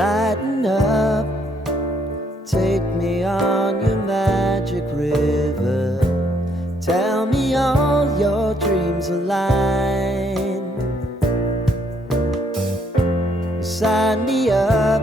Lighten up, take me on your magic river. Tell me all your dreams align. Sign me up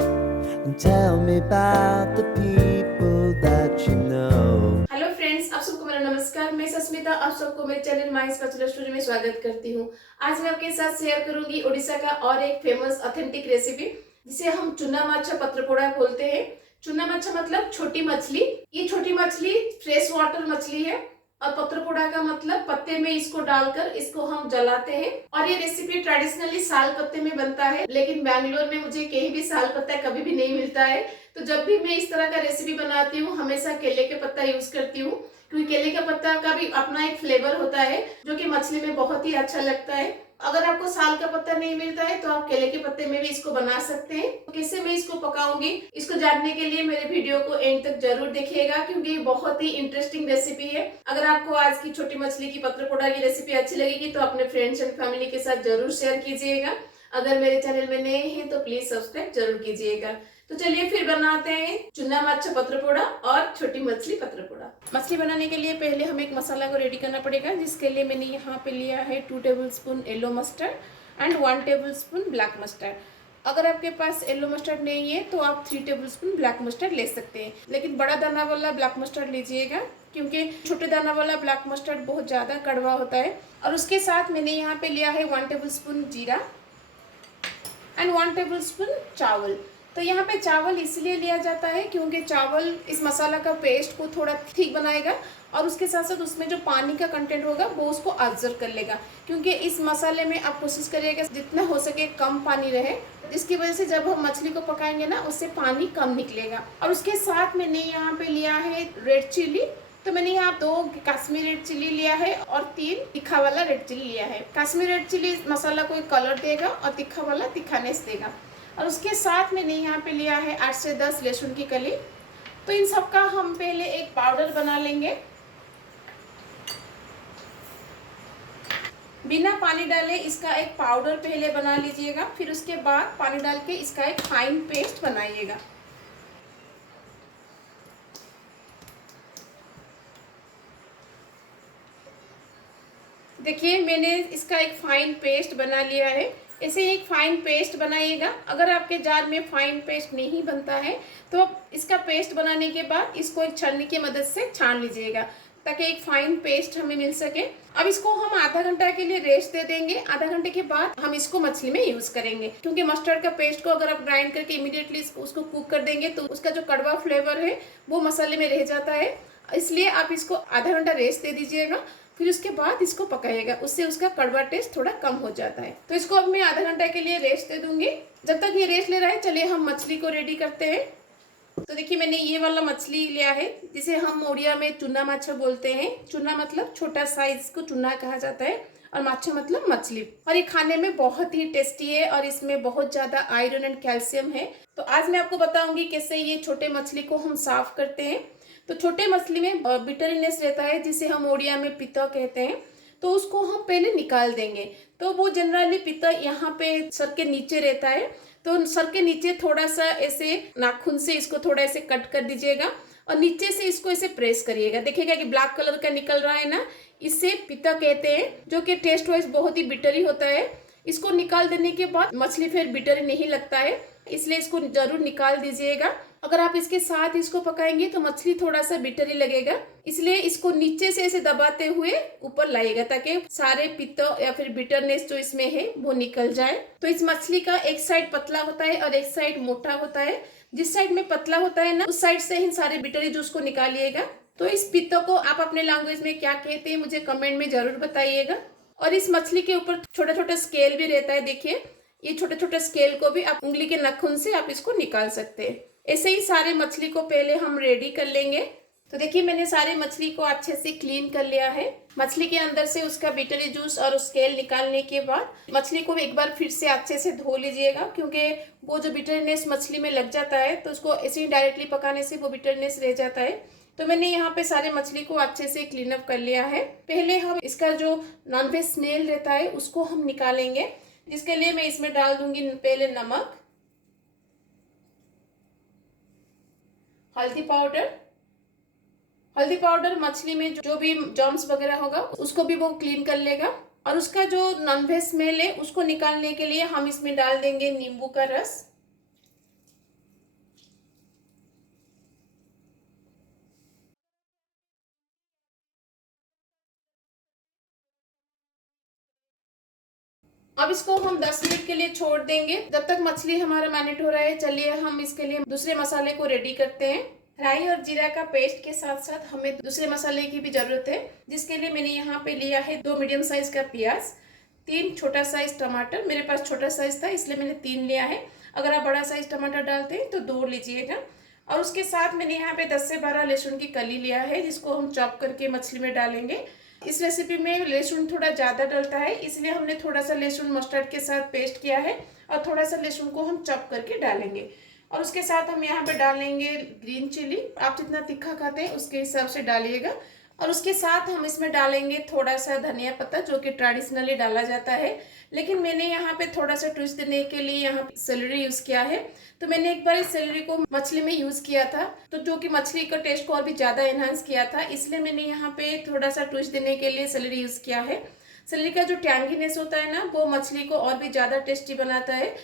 and tell me about the people that you know. Hello friends, आप सबको मेरा नमस्कार। मैं सस्मिता आप सबको मेरे channel my special story में स्वागत करती हूँ। आज मैं आपके साथ शेयर करूंगी उड़ीसा का और एक फेमस ऑथेंटिक रेसिपी जिसे हम चुना माछा पत्रपोड़ा बोलते हैं। चुना माछा मतलब छोटी मछली। ये छोटी मछली फ्रेश वाटर मछली है और पत्रपोड़ा का मतलब पत्ते में इसको डालकर इसको हम जलाते हैं। और ये रेसिपी ट्रेडिशनली साल पत्ते में बनता है, लेकिन बैंगलोर में मुझे कहीं भी साल पत्ता कभी भी नहीं मिलता है। तो जब भी मैं इस तरह का रेसिपी बनाती हूँ हमेशा केले के पत्ता यूज करती हूँ, क्योंकि केले का पत्ता का भी अपना एक फ्लेवर होता है जो कि मछली में बहुत ही अच्छा लगता है। अगर आपको साल का पत्ता नहीं मिलता है तो आप केले के पत्ते में भी इसको बना सकते हैं। तो कैसे मैं इसको पकाऊंगी, इसको जानने के लिए मेरे वीडियो को एंड तक जरूर देखिएगा, क्योंकि ये बहुत ही इंटरेस्टिंग रेसिपी है। अगर आपको आज की छोटी मछली की पत्रपोड़ा की रेसिपी अच्छी लगेगी तो अपने फ्रेंड्स एंड फैमिली के साथ जरूर शेयर कीजिएगा। अगर मेरे चैनल में नए हैं तो प्लीज सब्सक्राइब जरूर कीजिएगा। तो चलिए फिर बनाते हैं चुना माछा पत्रपोड़ा और छोटी मछली पत्रपोड़ा। मछली बनाने के लिए पहले हमें एक मसाला को रेडी करना पड़ेगा, जिसके लिए मैंने यहाँ पे लिया है 2 tablespoon yellow mustard and 1 tablespoon black mustard. अगर आपके पास येलो मस्टर्ड नहीं है तो आप 3 टेबलस्पून ब्लैक मस्टर्ड ले सकते हैं, लेकिन बड़ा दाना वाला ब्लैक मस्टर्ड लीजिएगा, क्योंकि छोटे दाना वाला ब्लैक मस्टर्ड बहुत ज़्यादा कड़वा होता है। और उसके साथ मैंने यहाँ पे लिया है 1 टेबलस्पून जीरा एंड 1 टेबलस्पून चावल। तो यहाँ पे चावल इसलिए लिया जाता है क्योंकि चावल इस मसाला का पेस्ट को थोड़ा ठीक बनाएगा और उसके साथ साथ उसमें जो पानी का कंटेंट होगा वो उसको ऑब्जर्व कर लेगा, क्योंकि इस मसाले में आप कोशिश करिएगा जितना हो सके कम पानी रहे, जिसकी वजह से जब हम मछली को पकाएंगे ना उससे पानी कम निकलेगा। और उसके साथ मैंने यहाँ पे लिया है रेड चिली। तो मैंने यहाँ 2 कश्मीरी रेड चिली लिया है और 3 तीखा वाला रेड चिली लिया है। कश्मीरी रेड चिली मसाला को कलर देगा और तीखा वाला तीखानेस देगा। और उसके साथ मैंने यहाँ पे लिया है 8 से 10 लहसुन की कली। तो इन सब का हम पहले एक पाउडर बना लेंगे। बिना पानी डाले इसका एक पाउडर पहले बना लीजिएगा, फिर उसके बाद पानी डाल के इसका एक फाइन पेस्ट बनाइएगा। देखिए मैंने इसका एक फाइन पेस्ट बना लिया है। ऐसे एक फाइन पेस्ट बनाइएगा। अगर आपके जार में फाइन पेस्ट नहीं बनता है तो इसका पेस्ट बनाने के बाद इसको एक छन्नी की मदद से छान लीजिएगा, ताकि एक फाइन पेस्ट हमें मिल सके। अब इसको हम आधा घंटा के लिए रेस्ट दे देंगे। आधा घंटे के बाद हम इसको मछली में यूज करेंगे, क्योंकि मस्टर्ड का पेस्ट को अगर आप ग्राइंड करके इमीडिएटली उसको कुक कर देंगे तो उसका जो कड़वा फ्लेवर है वो मसाले में रह जाता है। इसलिए आप इसको आधा घंटा रेस्ट दे दीजिएगा, फिर उसके बाद इसको पकाइएगा, उससे उसका कड़वा टेस्ट थोड़ा कम हो जाता है। तो इसको अब मैं आधा घंटा के लिए रेस्ट दे दूंगी। जब तक ये रेस्ट ले रहा है चलिए हम मछली को रेडी करते हैं। तो देखिए मैंने ये वाला मछली लिया है, जिसे हम ओडिया में चुना माछा बोलते हैं। चुना मतलब छोटा साइज को चुना कहा जाता है और माछा मतलब मछली। और ये खाने में बहुत ही टेस्टी है और इसमें बहुत ज्यादा आयरन एंड कैल्शियम है। तो आज मैं आपको बताऊंगी कैसे ये छोटे मछली को हम साफ करते हैं। तो छोटे मछली में बिटरनेस रहता है, जिसे हम ओडिया में पित्ता कहते हैं। तो उसको हम पहले निकाल देंगे। तो वो जनरली पित्ता यहाँ पे सर के नीचे रहता है, तो सर के नीचे थोड़ा सा ऐसे नाखून से इसको थोड़ा ऐसे कट कर दीजिएगा और नीचे से इसको ऐसे प्रेस करिएगा। देखिएगा कि ब्लैक कलर का निकल रहा है ना, इसे पित्ता कहते हैं, जो कि टेस्ट वाइज बहुत ही बिटरी होता है। इसको निकाल देने के बाद मछली फिर बिटरी नहीं लगता है, इसलिए इसको जरूर निकाल दीजिएगा। अगर आप इसके साथ इसको पकाएंगे तो मछली थोड़ा सा बिटरी लगेगा, इसलिए इसको नीचे से ऐसे दबाते हुए ऊपर लाइएगा, ताकि सारे पित्त या फिर बिटरनेस जो इसमें है वो निकल जाए। तो इस मछली का एक साइड पतला होता है और एक साइड मोटा होता है। जिस साइड में पतला होता है ना, उस साइड से ही सारे बिटरी जूस को निकालिएगा। तो इस पित्त को आप अपने लैंग्वेज में क्या कहते हैं मुझे कमेंट में जरूर बताइएगा। और इस मछली के ऊपर छोटा छोटा स्केल भी रहता है। देखिए ये छोटे छोटे स्केल को भी आप उंगली के नखून से आप इसको निकाल सकते हैं। ऐसे ही सारे मछली को पहले हम रेडी कर लेंगे। तो देखिए मैंने सारे मछली को अच्छे से क्लीन कर लिया है। मछली के अंदर से उसका बिटरी जूस और स्केल निकालने के बाद मछली को एक बार फिर से अच्छे से धो लीजिएगा, क्योंकि वो जो बिटरनेस मछली में लग जाता है तो उसको ऐसे ही डायरेक्टली पकाने से वो बिटरनेस रह जाता है। तो मैंने यहाँ पे सारे मछली को अच्छे से क्लीन अप कर लिया है। पहले हम इसका जो नॉनवेज स्मेल रहता है उसको हम निकालेंगे, जिसके लिए मैं इसमें डाल दूंगी पहले नमक, हल्दी पाउडर। हल्दी पाउडर मछली में जो भी जर्म्स वगैरह होगा उसको भी वो क्लीन कर लेगा। और उसका जो नॉनवेज स्मेल है उसको निकालने के लिए हम इसमें डाल देंगे नींबू का रस। अब इसको हम 10 मिनट के लिए छोड़ देंगे। जब तक मछली हमारा मैरिनेट हो रहा है, चलिए हम इसके लिए दूसरे मसाले को रेडी करते हैं। राई और जीरा का पेस्ट के साथ साथ हमें दूसरे मसाले की भी जरूरत है, जिसके लिए मैंने यहाँ पे लिया है 2 मीडियम साइज का प्याज, 3 छोटा साइज टमाटर। मेरे पास छोटा साइज था इसलिए मैंने 3 लिया है। अगर आप बड़ा साइज टमाटर डालते हैं तो 2 लीजिएगा। और उसके साथ मैंने यहाँ पे 10 से 12 लहसुन की कली लिया है, जिसको हम चॉप करके मछली में डालेंगे। इस रेसिपी में लहसुन थोड़ा ज़्यादा डलता है, इसलिए हमने थोड़ा सा लहसुन मस्टर्ड के साथ पेस्ट किया है और थोड़ा सा लहसुन को हम चॉप करके डालेंगे। और उसके साथ हम यहाँ पे डालेंगे ग्रीन चिली। आप जितना तीखा खाते हैं उसके हिसाब से डालिएगा। और उसके साथ हम इसमें डालेंगे थोड़ा सा धनिया पत्ता, जो कि ट्रेडिशनली डाला जाता है, लेकिन मैंने यहाँ पे थोड़ा सा ट्विस्ट देने के लिए यहाँ पे सेलेरी यूज़ किया है। तो मैंने एक बार इस सेलेरी को मछली में यूज़ किया था, तो जो कि मछली का टेस्ट को और भी ज़्यादा एनहांस किया था, इसलिए मैंने यहाँ पे थोड़ा सा ट्विस्ट देने के लिए सेलेरी यूज़ किया है। सेलेरी का जो टैंगीनेस होता है ना, वो मछली को और भी ज़्यादा टेस्टी बनाता है।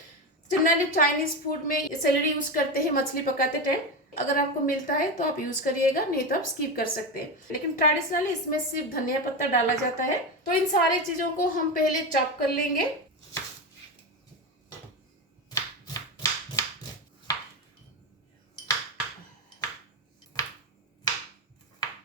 जनरली चाइनीज फूड में सेलेरी यूज़ करते हैं मछली पकाते टाइम। अगर आपको मिलता है तो आप यूज़ करिएगा, नहीं तो आप स्किप कर सकते हैं। लेकिन ट्रेडिशनली इसमें सिर्फ धनिया पत्ता डाला जाता है। तो इन सारी चीज़ों को हम पहले चॉप कर लेंगे।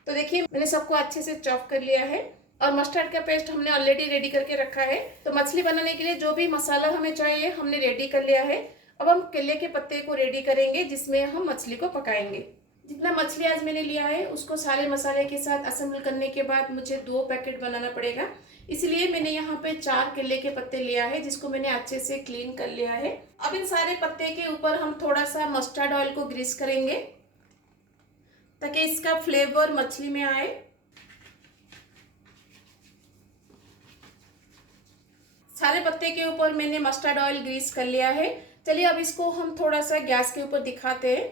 तो देखिए मैंने सबको अच्छे से चॉप कर लिया है और मस्टर्ड का पेस्ट हमने ऑलरेडी रेडी करके रखा है। तो मछली बनाने के लिए जो भी मसाला हमें चाहिए हमने रेडी कर लिया है। अब हम केले के पत्ते को रेडी करेंगे, जिसमें हम मछली को पकाएंगे। जितना मछली आज मैंने लिया है उसको सारे मसाले के साथ असेंबल करने के बाद मुझे 2 पैकेट बनाना पड़ेगा, इसलिए मैंने यहाँ पे 4 केले के पत्ते लिया है, जिसको मैंने अच्छे से क्लीन कर लिया है। अब इन सारे पत्ते के ऊपर हम थोड़ा सा मस्टर्ड ऑयल को ग्रीस करेंगे ताकि इसका फ्लेवर मछली में आए। सारे पत्ते के ऊपर मैंने मस्टर्ड ऑयल ग्रीस कर लिया है। चलिए अब इसको हम थोड़ा सा गैस के ऊपर दिखाते हैं।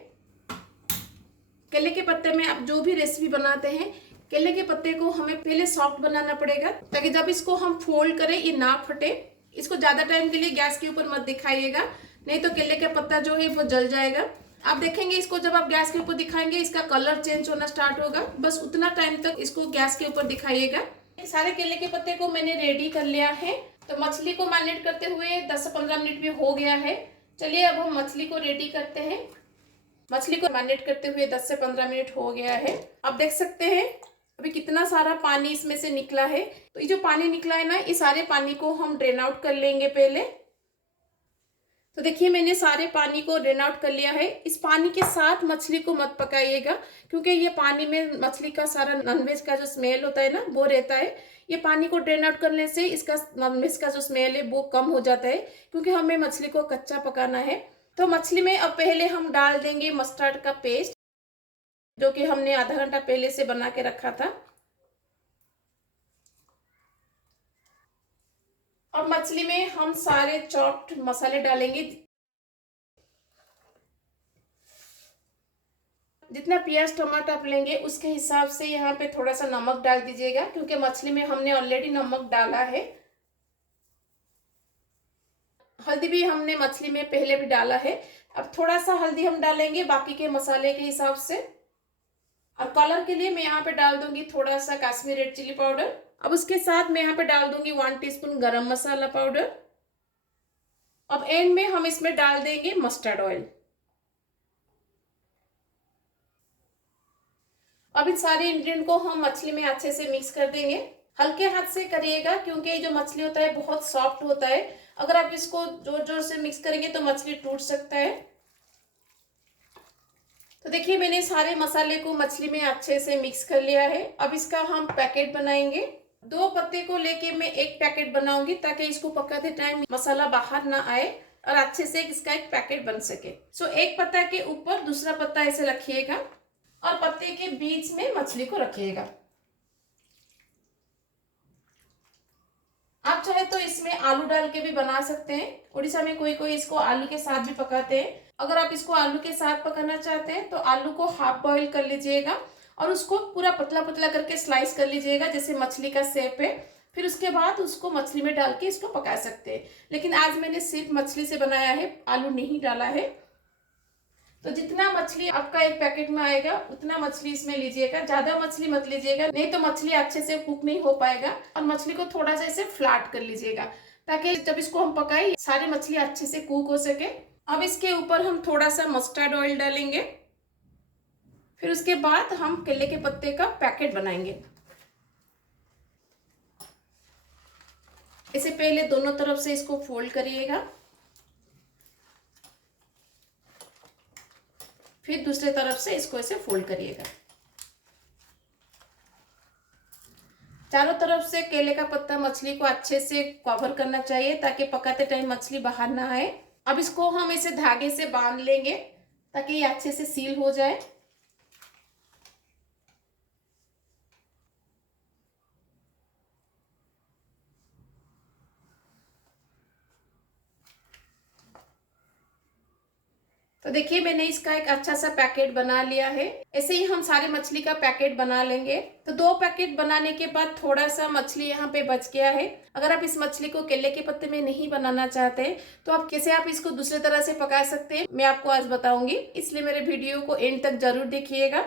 केले के पत्ते में आप जो भी रेसिपी बनाते हैं, केले के पत्ते को हमें पहले सॉफ्ट बनाना पड़ेगा ताकि जब इसको हम फोल्ड करें ये ना फटे। इसको ज़्यादा टाइम के लिए गैस के ऊपर मत दिखाइएगा, नहीं तो केले का पत्ता जो है वो जल जाएगा। आप देखेंगे इसको जब आप गैस के ऊपर दिखाएंगे इसका कलर चेंज होना स्टार्ट होगा, बस उतना टाइम तक इसको गैस के ऊपर दिखाइएगा। सारे केले के पत्ते को मैंने रेडी कर लिया है। तो मछली को मैरिनेट करते हुए 10 से 15 मिनट भी हो गया है। चलिए अब हम मछली को रेडी करते हैं। मछली को मैरिनेट करते हुए 10 से 15 मिनट हो गया है। आप देख सकते हैं अभी कितना सारा पानी इसमें से निकला है। तो ये जो पानी निकला है ना, इस सारे पानी को हम ड्रेन आउट कर लेंगे पहले। तो देखिए मैंने सारे पानी को ड्रेन आउट कर लिया है। इस पानी के साथ मछली को मत पकाइएगा, क्योंकि ये पानी में मछली का सारा नॉनवेज का जो स्मेल होता है ना वो रहता है। ये पानी को ड्रेन आउट करने से इसका नॉनवेज का जो स्मेल है वो कम हो जाता है, क्योंकि हमें मछली को कच्चा पकाना है। तो मछली में अब पहले हम डाल देंगे मस्टर्ड का पेस्ट, जो कि हमने आधा घंटा पहले से बना के रखा था। और मछली में हम सारे चॉप्ड मसाले डालेंगे। जितना प्याज टमाटर आप लेंगे उसके हिसाब से यहाँ पे थोड़ा सा नमक डाल दीजिएगा, क्योंकि मछली में हमने ऑलरेडी नमक डाला है। हल्दी भी हमने मछली में पहले भी डाला है। अब थोड़ा सा हल्दी हम डालेंगे बाकी के मसाले के हिसाब से। और कलर के लिए मैं यहाँ पे डाल दूंगी थोड़ा सा कश्मीरी रेड चिली पाउडर। अब उसके साथ मैं यहाँ पे डाल दूंगी 1 टीस्पून गरम मसाला पाउडर। अब एंड में हम इसमें डाल देंगे मस्टर्ड ऑयल। अब इन सारे इंग्रेडिएंट को हम मछली में अच्छे से मिक्स कर देंगे। हल्के हाथ से करिएगा, क्योंकि जो मछली होता है बहुत सॉफ्ट होता है। अगर आप इसको जोर जोर से मिक्स करेंगे तो मछली टूट सकता है। तो देखिए मैंने सारे मसाले को मछली में अच्छे से मिक्स कर लिया है। अब इसका हम पैकेट बनाएंगे। 2 पत्ते को लेके मैं 1 पैकेट बनाऊंगी, ताकि इसको पकाते टाइम मसाला बाहर ना आए और अच्छे से इसका एक पैकेट बन सके। सो एक पत्ता के ऊपर दूसरा पत्ता ऐसे रखिएगा और पत्ते के बीच में मछली को रखिएगा। आप चाहे तो इसमें आलू डाल के भी बना सकते हैं। उड़ीसा में कोई कोई इसको आलू के साथ भी पकाते हैं। अगर आप इसको आलू के साथ पकाना चाहते हैं तो आलू को हाफ बॉईल कर लीजिएगा और उसको पूरा पतला पतला करके स्लाइस कर लीजिएगा, जैसे मछली का शेप है। फिर उसके बाद उसको मछली में डाल के इसको पका सकते हैं। लेकिन आज मैंने सिर्फ मछली से बनाया है, आलू नहीं डाला है। तो जितना मछली आपका एक पैकेट में आएगा उतना मछली इसमें लीजिएगा, ज्यादा मछली मत लीजिएगा, नहीं तो मछली अच्छे से कुक नहीं हो पाएगा। और मछली को थोड़ा सा इसे फ्लैट कर लीजिएगा ताकि जब इसको हम पकाए सारी मछली अच्छे से कुक हो सके। अब इसके ऊपर हम थोड़ा सा मस्टर्ड ऑयल डालेंगे। फिर उसके बाद हम केले के पत्ते का पैकेट बनाएंगे। इसे पहले दोनों तरफ से इसको फोल्ड करिएगा, फिर दूसरे तरफ से इसको ऐसे फोल्ड करिएगा। चारों तरफ से केले का पत्ता मछली को अच्छे से कवर करना चाहिए ताकि पकाते टाइम मछली बाहर ना आए। अब इसको हम इसे धागे से बांध लेंगे ताकि ये अच्छे से सील हो जाए। तो देखिए मैंने इसका एक अच्छा सा पैकेट बना लिया है। ऐसे ही हम सारे मछली का पैकेट बना लेंगे। तो 2 पैकेट बनाने के बाद थोड़ा सा मछली यहाँ पे बच गया है। अगर आप इस मछली को केले के पत्ते में नहीं बनाना चाहते तो आप कैसे आप इसको दूसरे तरह से पका सकते हैं मैं आपको आज बताऊंगी, इसलिए मेरे वीडियो को एंड तक जरूर देखिएगा।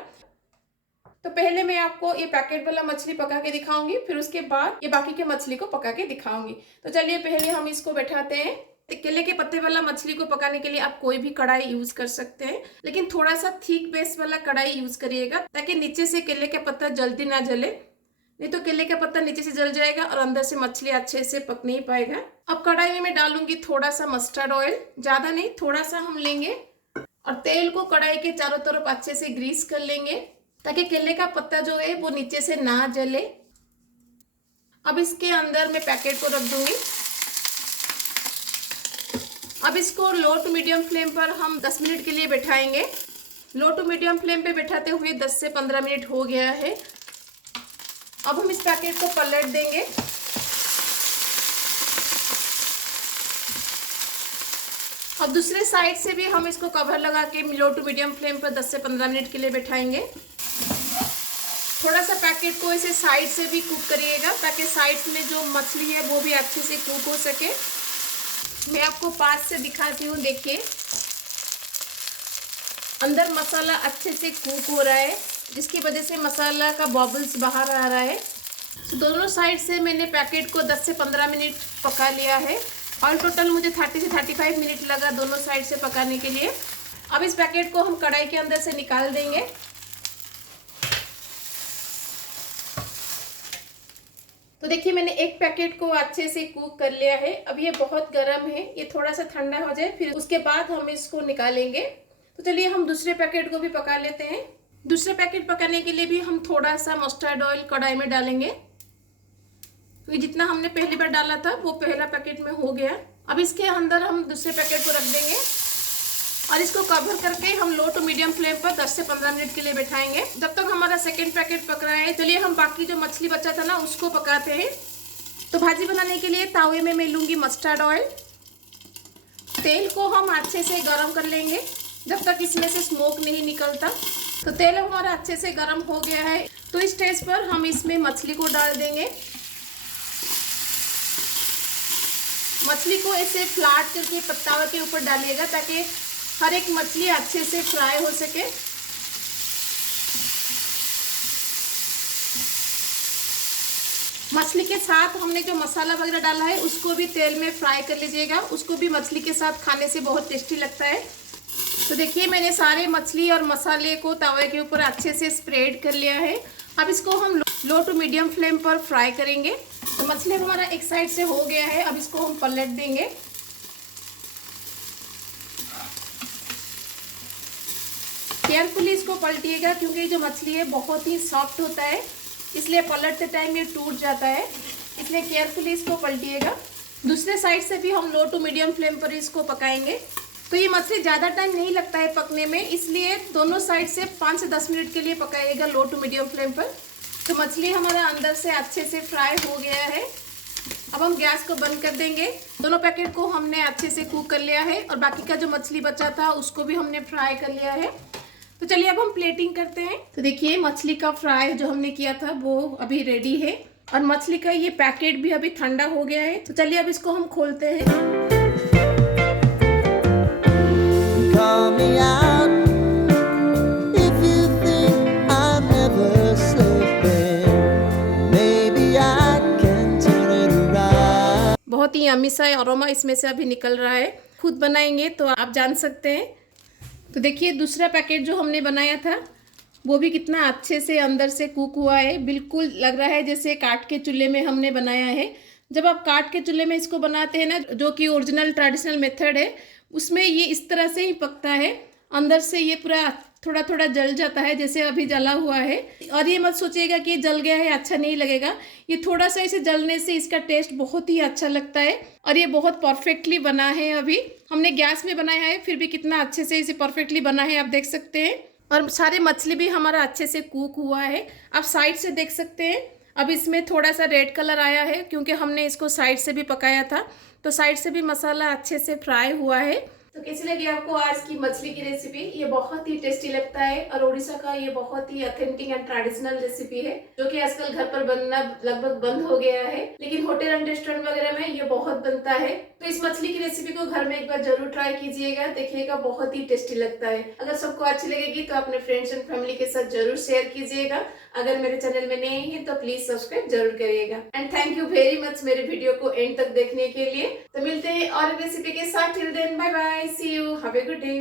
तो पहले मैं आपको ये पैकेट वाला मछली पका के दिखाऊंगी, फिर उसके बाद ये बाकी के मछली को पका के दिखाऊंगी। तो चलिए पहले हम इसको बैठाते हैं। केले के पत्ते वाला मछली को पकाने के लिए आप कोई भी कढ़ाई यूज कर सकते हैं, लेकिन थोड़ा सा थिक बेस वाला कढ़ाई यूज करिएगा ताकि नीचे से केले का पत्ता जल्दी ना जले, नहीं तो केले का पत्ता नीचे से जल जाएगा और अंदर से मछली अच्छे से पक नहीं पाएगा। अब कढ़ाई में मैं डालूंगी थोड़ा सा मस्टर्ड ऑयल, ज्यादा नहीं थोड़ा सा हम लेंगे और तेल को कढ़ाई के चारों तरफ अच्छे से ग्रीस कर लेंगे ताकि केले का पत्ता जो है वो नीचे से ना जले। अब इसके अंदर मैं पैकेट को रख दूंगी। अब इसको लो टू मीडियम फ्लेम पर हम 10 मिनट के लिए बैठाएंगे। लो टू मीडियम फ्लेम पे बैठाते हुए 10 से 15 मिनट हो गया है। अब हम इस पैकेट को पलट देंगे। अब दूसरे साइड से भी हम इसको कवर लगा के लो टू मीडियम फ्लेम पर 10 से 15 मिनट के लिए बैठाएंगे। थोड़ा सा पैकेट को इसे साइड से भी कुक करिएगा ताकि साइड में जो मछली है वो भी अच्छे से कुक हो सके। मैं आपको पास से दिखाती हूँ, देखिए अंदर मसाला अच्छे से कुक हो रहा है जिसकी वजह से मसाला का बबल्स बाहर आ रहा है। तो दोनों साइड से मैंने पैकेट को 10 से 15 मिनट पका लिया है और टोटल मुझे 30 से 35 मिनट लगा दोनों साइड से पकाने के लिए। अब इस पैकेट को हम कढ़ाई के अंदर से निकाल देंगे। तो देखिए मैंने एक पैकेट को अच्छे से कुक कर लिया है। अब ये बहुत गर्म है, ये थोड़ा सा ठंडा हो जाए फिर उसके बाद हम इसको निकालेंगे। तो चलिए हम दूसरे पैकेट को भी पका लेते हैं। दूसरे पैकेट पकाने के लिए भी हम थोड़ा सा मस्टर्ड ऑयल कढ़ाई में डालेंगे। तो ये जितना हमने पहली बार डाला था वो पहला पैकेट में हो गया। अब इसके अंदर हम दूसरे पैकेट को रख देंगे और इसको कवर करके हम लो टू मीडियम फ्लेम पर 10 से 15 मिनट के लिए बैठाएंगे जब तक हमारा सेकंड पैकेट पक रहा है। चलिए हम बाकी जो मछली बचा था ना उसको पकाते हैं। तो भाजी बनाने के लिए तावे में मैं लूँगी मस्टर्ड ऑयल। तेल को हम अच्छे से गर्म कर लेंगे जब तक इसमें से स्मोक नहीं निकलता। तो तेल हमारा अच्छे से गर्म हो गया है। तो इस स्टेज पर हम इसमें मछली को डाल देंगे। मछली को ऐसे फ्लैट करके तवे के ऊपर डालिएगा ताकि हर एक मछली अच्छे से फ्राई हो सके। मछली के साथ हमने जो मसाला वगैरह डाला है उसको भी तेल में फ्राई कर लीजिएगा, उसको भी मछली के साथ खाने से बहुत टेस्टी लगता है। तो देखिए मैंने सारे मछली और मसाले को तवे के ऊपर अच्छे से स्प्रेड कर लिया है। अब इसको हम लो टू मीडियम फ्लेम पर फ्राई करेंगे। तो मछली हमारा एक साइड से हो गया है, अब इसको हम पलट देंगे। केयरफुली इसको पलटिएगा क्योंकि ये जो मछली है बहुत ही सॉफ्ट होता है, इसलिए पलटते टाइम ये टूट जाता है, इसलिए केयरफुली इसको पलटिएगा। दूसरे साइड से भी हम लो टू मीडियम फ्लेम पर इसको पकाएंगे। तो ये मछली ज़्यादा टाइम नहीं लगता है पकने में, इसलिए दोनों साइड से 5 से 10 मिनट के लिए पकाइएगा लो टू मीडियम फ्लेम पर। तो मछली हमारा अंदर से अच्छे से फ्राई हो गया है। अब हम गैस को बंद कर देंगे। दोनों पैकेट को हमने अच्छे से कुक कर लिया है और बाकी का जो मछली बचा था उसको भी हमने फ्राई कर लिया है। तो चलिए अब हम प्लेटिंग करते हैं। तो देखिए मछली का फ्राई जो हमने किया था वो अभी रेडी है और मछली का ये पैकेट भी अभी ठंडा हो गया है। तो चलिए अब इसको हम खोलते हैं। Call me out if you think I'm never sleeping. Maybe I can turn it around. बहुत ही यम्मी सा अरोमा इसमें से अभी निकल रहा है। खुद बनाएंगे तो आप जान सकते हैं। तो देखिए दूसरा पैकेट जो हमने बनाया था वो भी कितना अच्छे से अंदर से कुक हुआ है। बिल्कुल लग रहा है जैसे काट के चूल्हे में हमने बनाया है। जब आप काट के चूल्हे में इसको बनाते हैं ना, जो कि ओरिजिनल ट्रेडिशनल मेथड है, उसमें ये इस तरह से ही पकता है। अंदर से ये पूरा थोड़ा थोड़ा जल जाता है जैसे अभी जला हुआ है। और ये मत सोचिएगा कि ये जल गया है अच्छा नहीं लगेगा। ये थोड़ा सा इसे जलने से इसका टेस्ट बहुत ही अच्छा लगता है और ये बहुत परफेक्टली बना है। अभी हमने गैस में बनाया है फिर भी कितना अच्छे से इसे परफेक्टली बना है आप देख सकते हैं। और सारे मछली भी हमारा अच्छे से कुक हुआ है। आप साइड से देख सकते हैं। अब इसमें थोड़ा सा रेड कलर आया है क्योंकि हमने इसको साइड से भी पकाया था, तो साइड से भी मसाला अच्छे से फ्राई हुआ है। तो कैसी लगी आपको आज की मछली की रेसिपी? ये बहुत ही टेस्टी लगता है और उड़ीसा का ये बहुत ही ऑथेंटिक एंड ट्रेडिशनल रेसिपी है जो कि आजकल घर पर बनना लगभग बंद हो गया है, लेकिन होटल एंड रेस्टोरेंट वगैरह में ये बहुत बनता है। तो इस मछली की रेसिपी को घर में एक बार जरूर ट्राई कीजिएगा, देखिएगा बहुत ही टेस्टी लगता है। अगर सबको अच्छी लगेगी तो अपने फ्रेंड्स एंड फैमिली के साथ जरूर शेयर कीजिएगा। अगर मेरे चैनल में नए हैं तो प्लीज सब्सक्राइब जरूर करिएगा। And thank you very much मेरे वीडियो को एंड तक देखने के लिए। तो मिलते हैं और रेसिपी के साथ। Till then bye bye, see you, have a good day.